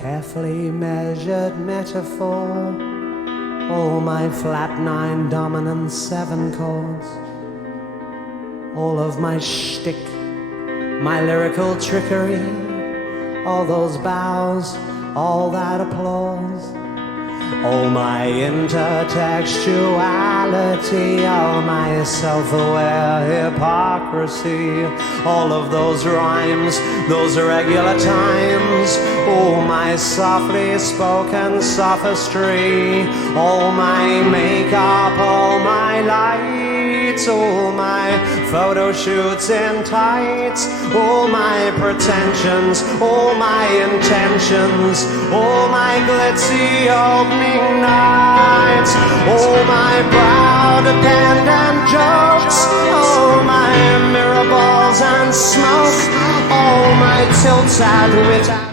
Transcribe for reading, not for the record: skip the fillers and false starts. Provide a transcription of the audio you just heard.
carefully measured metaphor, all my flat 9 dominant 7 chords, all of my shtick, my lyrical trickery, all those bows, all that applause, all my intertextuality, all my self-aware hypocrisy, all of those rhymes, those irregular times, all my softly spoken sophistry, all my makeup, all my lights, all my photo shoots in tights, all my pretensions, all my intentions, all my glitzy opening nights, all my proud dependent jokes, all my mirror balls and smoke, all my tilts at wit.